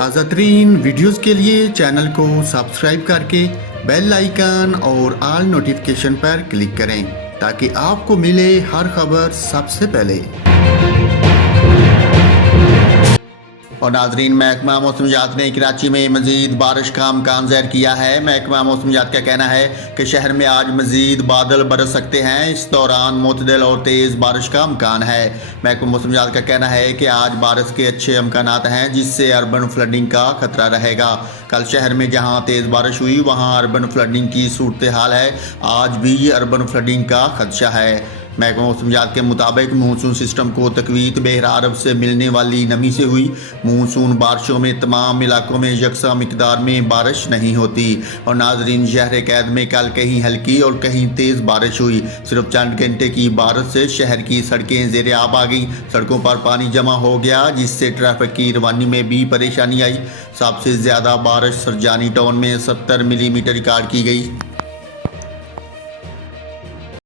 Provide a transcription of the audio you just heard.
ताज़ा तरीन वीडियोज़ के लिए चैनल को सब्सक्राइब करके बेल आइकन और ऑल नोटिफिकेशन पर क्लिक करें ताकि आपको मिले हर खबर सबसे पहले। और नाजरीन, महकमा मौसमियात ने कराची में मजीद बारिश का इम्कान ज़ाहिर किया है। महकमा मौसमियात का कहना है कि शहर में आज मजीद बादल बरस सकते हैं। इस दौरान मुतदल और तेज़ बारिश का इम्कान है। महकमा मौसमियात का कहना है कि आज बारिश के अच्छे इम्कानात हैं, जिससे अर्बन फ्लडिंग का खतरा रहेगा। कल शहर में जहां तेज़ बारिश हुई वहां अर्बन फ्लडिंग की सूरत हाल है। आज भी अर्बन फ्लडिंग का खदशा है। महकमा मौसमियात के मुताबिक मानसून सिस्टम को तकवीत बहर अरब से मिलने वाली नमी से हुई। मानसून बारिशों में तमाम इलाकों में यकसा मिकदार में बारिश नहीं होती। और नाजरीन, शहर कैद में कल कहीं हल्की और कहीं तेज़ बारिश हुई। सिर्फ चंद घंटे की बारिश से शहर की सड़कें ज़ेर आब आ गईं। सड़कों पर पानी जमा हो गया, जिससे ट्रैफिक की रवानी में भी परेशानी आई। सबसे ज़्यादा बारिश सरजानी टाउन में 70 मिलीमीटर रिकॉर्ड की गई।